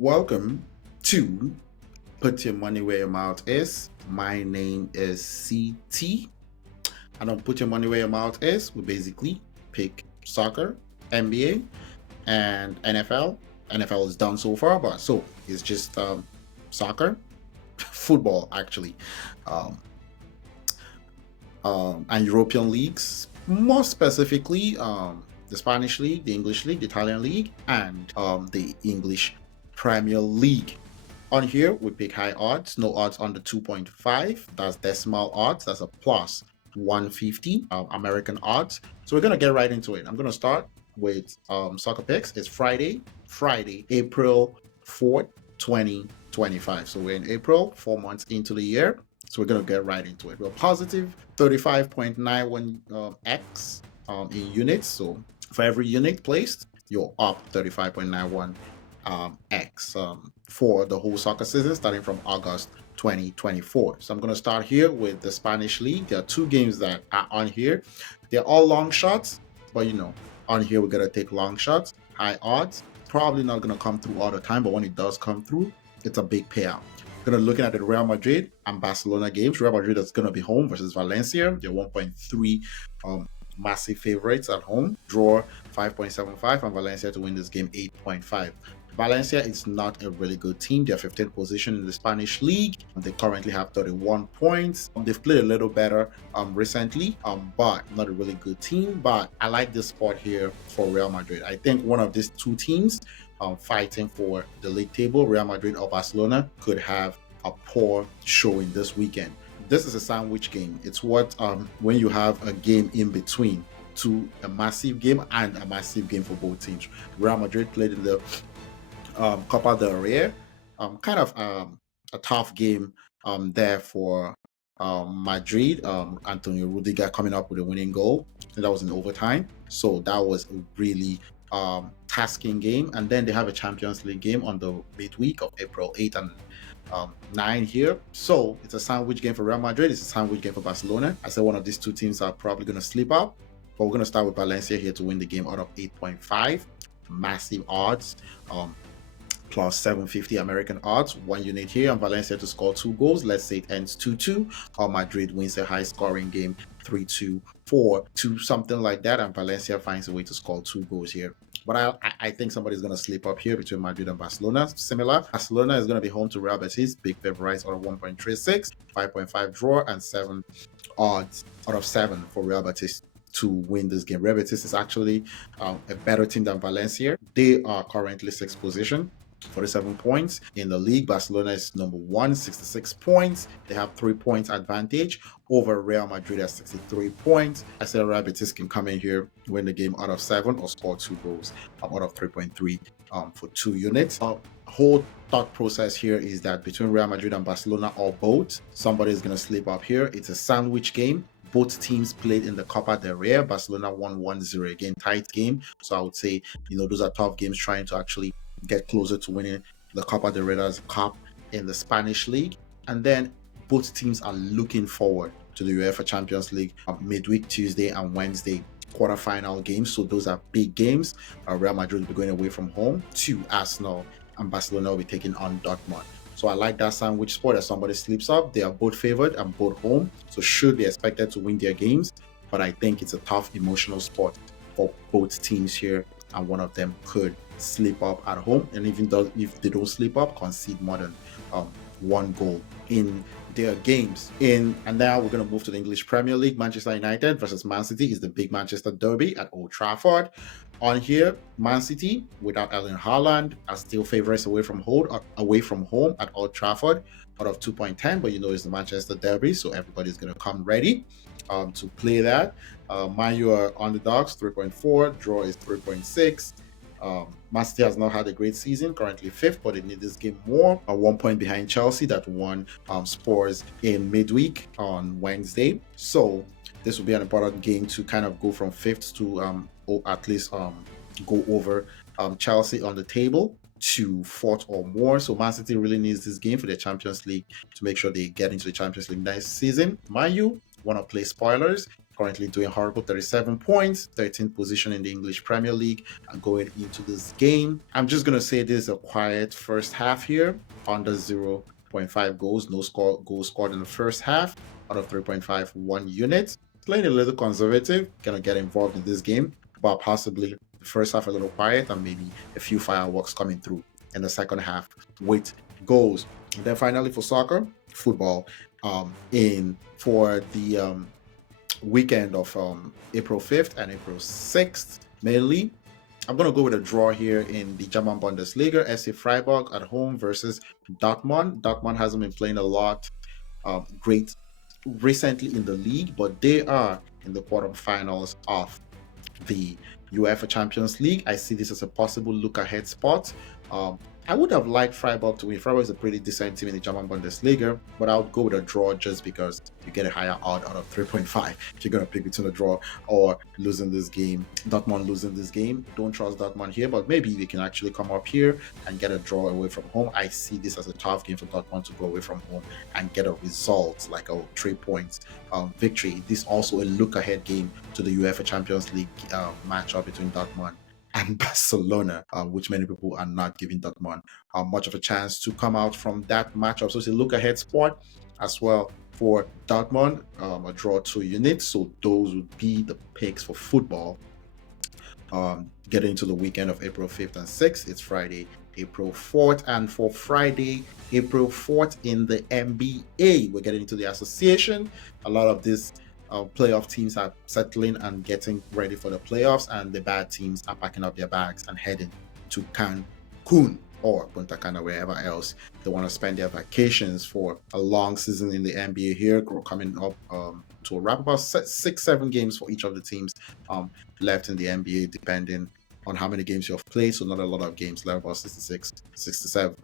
Welcome to Put Your Money Where Your Mouth Is. My name is CT. And on Put Your Money Where Your Mouth Is, we basically pick soccer, NBA, and NFL. NFL is done so far, but so it's just soccer, football actually, um, and European leagues. More specifically, the Spanish League, the English League, the Italian League, and the English Premier League. On here, we pick high odds, no odds under 2.5. That's decimal odds. That's a plus 150 American odds. So we're going to get right into it. I'm going to start with soccer picks. It's Friday, April 4th, 2025. So we're in April, 4 months into the year. So we're going to get right into it. We're positive 35.91 X in units. So for every unit placed, you're up 35.91 X for the whole soccer season starting from August 2024. So I'm going to start here with the Spanish League. There are two games that are on here. They're all long shots, but on here we're going to take long shots, high odds. Probably not going to come through all the time, but when it does come through, it's a big payout. Going to looking at the Real Madrid and Barcelona games. Real Madrid is going to be home versus Valencia. They're 1.3 massive favorites at home. Draw 5.75 and Valencia to win this game 8.5. Valencia is not a really good team. They're 15th position in the Spanish league. They currently have 31 points. They've played a little better recently, but not a really good team. But I like this spot here for Real Madrid. I think one of these two teams fighting for the league table, Real Madrid or Barcelona, could have a poor showing this weekend. This is a sandwich game. It's what when you have a game in between to a massive game and a massive game for both teams. Real Madrid played in the Copa del Rey, kind of a tough game there for Madrid. Antonio Rudiger coming up with a winning goal. And that was in overtime. So that was a really tasking game. And then they have a Champions League game on the midweek of April 8th and 9 here. So it's a sandwich game for Real Madrid. It's a sandwich game for Barcelona. I said one of these two teams are probably going to slip up. But we're going to start with Valencia here to win the game out of 8.5. Massive odds. Plus 750 American odds, 1 unit here, and Valencia to score 2 goals. Let's say it ends 2-2, or Madrid wins a high scoring game 3-2, 4-2, something like that, and Valencia finds a way to score 2 goals here. But I think somebody's going to slip up here between Madrid and Barcelona. Similar, Barcelona is going to be home to Real Betis, big favorites out of 1.36, 5.5 draw, and 7 odds out of 7 for Real Betis to win this game. Real Betis is actually a better team than Valencia. They are currently 6th position, 47 points in the league. Barcelona is number 1, 66 points. They have 3 points advantage over Real Madrid at 63 points. I said Real Betis can come in here, win the game out of 7 or score 2 goals out of 3.3 for 2 units. Whole thought process here is that between Real Madrid and Barcelona or both, somebody is going to slip up here. It's a sandwich game. Both teams played in the Copa del Rey. Barcelona won 1-0 again, tight game. So I would say, those are tough games trying to actually get closer to winning the Copa del Rey Cup in the Spanish League. And then both teams are looking forward to the UEFA Champions League midweek Tuesday and Wednesday quarterfinal games. So those are big games. Real Madrid will be going away from home to Arsenal, and Barcelona will be taking on Dortmund. So I like that sandwich spot. As somebody sleeps up, they are both favored and both home, so should be expected to win their games. But I think it's a tough emotional spot for both teams here, and one of them could slip up at home, and even though if they don't slip up, concede more than 1 goal in their games. And now we're going to move to the English Premier League. Manchester United versus Man City is the big Manchester derby at Old Trafford. On here, Man City without Erling Haaland are still favorites away from home at Old Trafford out of 2.10, but it's the Manchester derby, so everybody's going to come ready to play that. Man U are underdogs 3.4, draw is 3.6. Man City has not had a great season, currently 5th, but they need this game more. 1 point behind Chelsea that won Spurs in midweek on Wednesday. So this will be an important game to kind of go from 5th to at least go over Chelsea on the table to 4th or more. So Man City really needs this game for the Champions League to make sure they get into the Champions League next season. Man U want to play spoilers. currently doing horrible, 37 points, 13th position in the English Premier League. And going into this game, I'm just going to say this is a quiet first half here, under 0.5 goals, no goals scored in the first half out of 3.51 units. Playing a little conservative, gonna get involved in this game, but possibly the first half a little quiet and maybe a few fireworks coming through in the second half with goals. And then finally for soccer, football, in for the weekend of April 5th and April 6th, mainly. I'm going to go with a draw here in the German Bundesliga. SC Freiburg at home versus Dortmund. Dortmund hasn't been playing a lot great recently in the league, but they are in the quarterfinals of the UEFA Champions League. I see this as a possible look ahead spot. I would have liked Freiburg to win. Freiburg is a pretty decent team in the German Bundesliga, but I would go with a draw just because you get a higher odd out of 3.5 if you're going to pick between a draw or losing this game. Dortmund losing this game. Don't trust Dortmund here, but maybe they can actually come up here and get a draw away from home. I see this as a tough game for Dortmund to go away from home and get a result like a 3 points victory. This is also a look ahead game to the UEFA Champions League matchup between Dortmund and Barcelona, which many people are not giving Dortmund much of a chance to come out from that matchup. So it's a look ahead spot as well for Dortmund, a draw 2 units. So those would be the picks for football. Getting into the weekend of April 5th and 6th, it's Friday, April 4th. And for Friday, April 4th in the NBA, we're getting into the association. A lot of this playoff teams are settling and getting ready for the playoffs, and the bad teams are packing up their bags and heading to Cancun or Punta Cana, wherever else they want to spend their vacations for a long season in the NBA here, coming up to a wrap, about 6-7 games for each of the teams left in the NBA, depending on how many games you have played. So not a lot of games left, about 66, 67,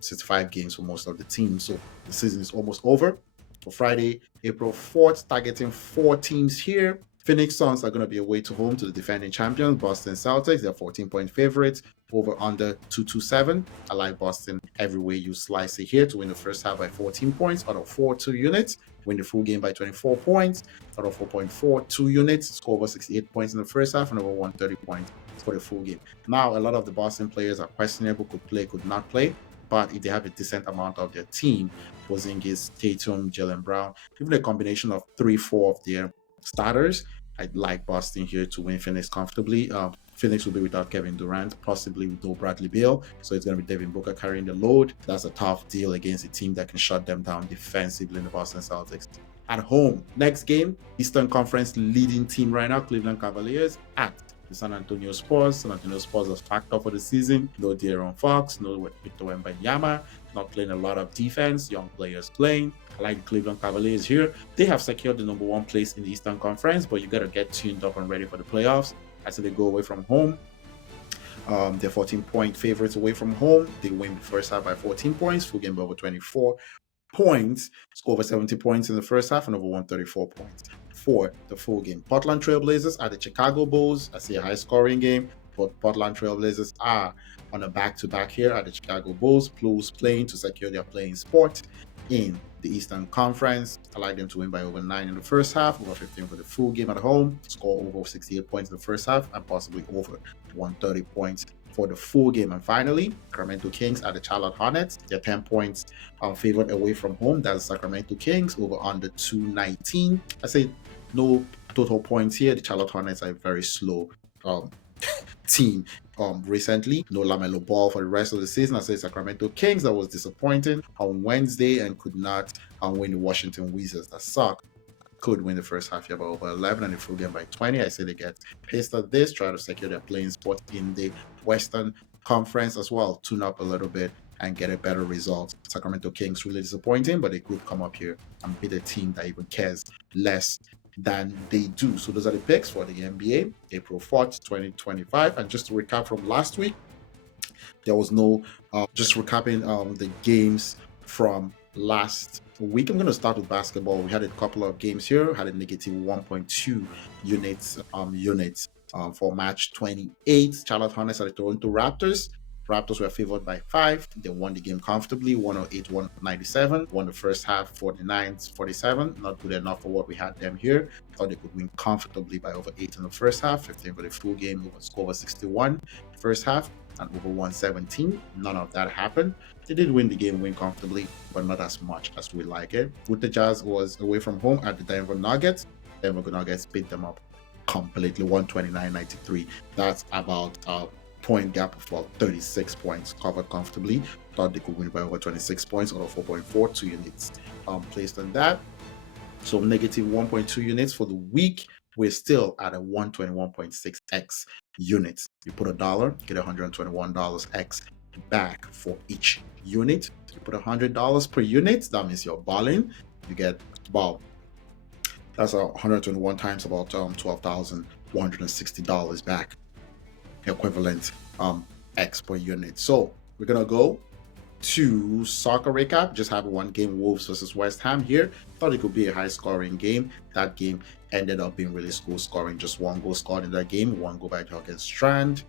65 games for most of the teams. So the season is almost over. For Friday, April 4th, targeting 4 teams here. Phoenix Suns are going to be away to home to the defending champions, Boston Celtics. They're 14-point favorites, over under 227. I like Boston every way you slice it here to win the first half by 14 points out of 4.2 units, win the full game by 24 points out of 4.42 units, score over 68 points in the first half and over 130 points for the full game. Now, a lot of the Boston players are questionable, could play, could not play. But if they have a decent amount of their team, Porzingis, Tatum, Jaylen Brown, even a combination of 3-4 of their starters, I'd like Boston here to win Phoenix comfortably. Phoenix will be without Kevin Durant, possibly with no Bradley Beal. So it's going to be Devin Booker carrying the load. That's a tough deal against a team that can shut them down defensively in the Boston Celtics. At home, next game, Eastern Conference leading team right now, Cleveland Cavaliers at the San Antonio Spurs. San Antonio Spurs are packed up for the season. No De'Aaron Fox, no Victor Wembanyama, not playing a lot of defense, young players playing. I like the Cleveland Cavaliers here. They have secured the number 1 place in the Eastern Conference, but you got to get tuned up and ready for the playoffs. I say they go away from home. They're 14-point favorites away from home. They win the first half by 14 points, full game by over 24 points, score over 70 points in the first half and over 134 points for the full game. Portland Trailblazers at the Chicago Bulls. I see a high scoring game, but Portland Trailblazers are on a back-to-back here at the Chicago Bulls. Blues playing to secure their playing spot in the Eastern Conference. I like them to win by over 9 in the first half, over 15 for the full game at home, score over 68 points in the first half, and possibly over 130 points for the full game. And finally, Sacramento Kings at the Charlotte Hornets. They're 10 points favored away from home. That's Sacramento Kings over under 219. I say no total points here. The Charlotte Hornets are a very slow team recently. No LaMelo Ball for the rest of the season. I say Sacramento Kings, that was disappointing on Wednesday and could not win the Washington Wizards. That suck. Could win the first half here by over 11 and the full game by 20. I say they get paced at this, try to secure their playing spot in the Western Conference as well. Tune up a little bit and get a better result. Sacramento Kings really disappointing, but they could come up here and beat a team that even cares less than they do. So those are the picks for the NBA, April 4th, 2025. And just to recap from last week, there was no, just recapping the games from last week. I'm going to start with basketball. We had a couple of games here, had a negative 1.2 units for match 28. Charlotte Hornets at the Toronto Raptors. Raptors were favored by 5. They won the game comfortably, 108-197. Won the first half, 49-47. Not good enough for what we had them here. Thought they could win comfortably by over 8 in the first half, 15 for the full game, score over 61 first half, and over 117. None of that happened. They did win the game, win comfortably, but not as much as we like it. Utah Jazz was away from home at the Denver Nuggets. Denver Nuggets beat them up completely, 129-93. That's about a point gap of about 36 points, covered comfortably. Thought they could win by over 26 points out of 4.4, 2 units placed on that. So negative 1.2 units for the week. We're still at a 121.6x units. You put $1, get $121 x back for each unit. You put $100 per unit, that means you're balling. You get about, that's 121 times about $12,160 back, equivalent x per unit. So we're gonna go to soccer recap. Just have one game, Wolves versus West Ham here. Thought it could be a high scoring game. That game ended up being really school scoring. Just one goal scored in that game, one goal by Jørgen Strand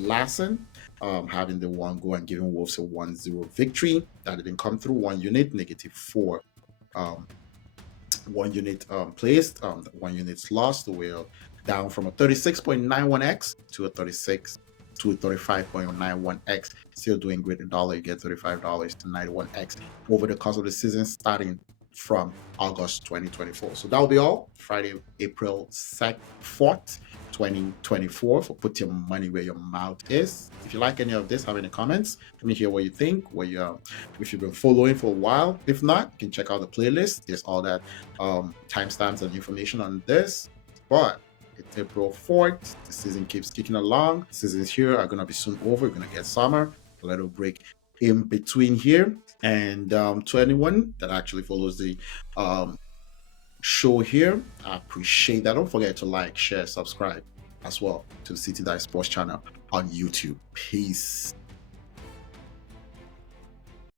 Larsen, having the one goal and giving Wolves a 1-0 victory. That didn't come through. 1 unit, -4. 1 unit placed, 1 unit's lost. We're down from a 36.91x to a 35.91x. Still doing great. $1, you get $35 to 91x over the course of the season, starting from August 2024. So that'll be all. Friday, April 4th, 2024. For put your money where your mouth is. If you like any of this, have any comments, let me hear what you think. If you've been following for a while. If not, you can check out the playlist. There's all that timestamps and information on this. But it's April 4th. The season keeps kicking along. Seasons here are gonna be soon over. We're gonna get summer, a little break in between here. And to anyone that actually follows the show here, I appreciate that. Don't forget to like, share, subscribe as well to the City Dive Sports channel on YouTube. Peace.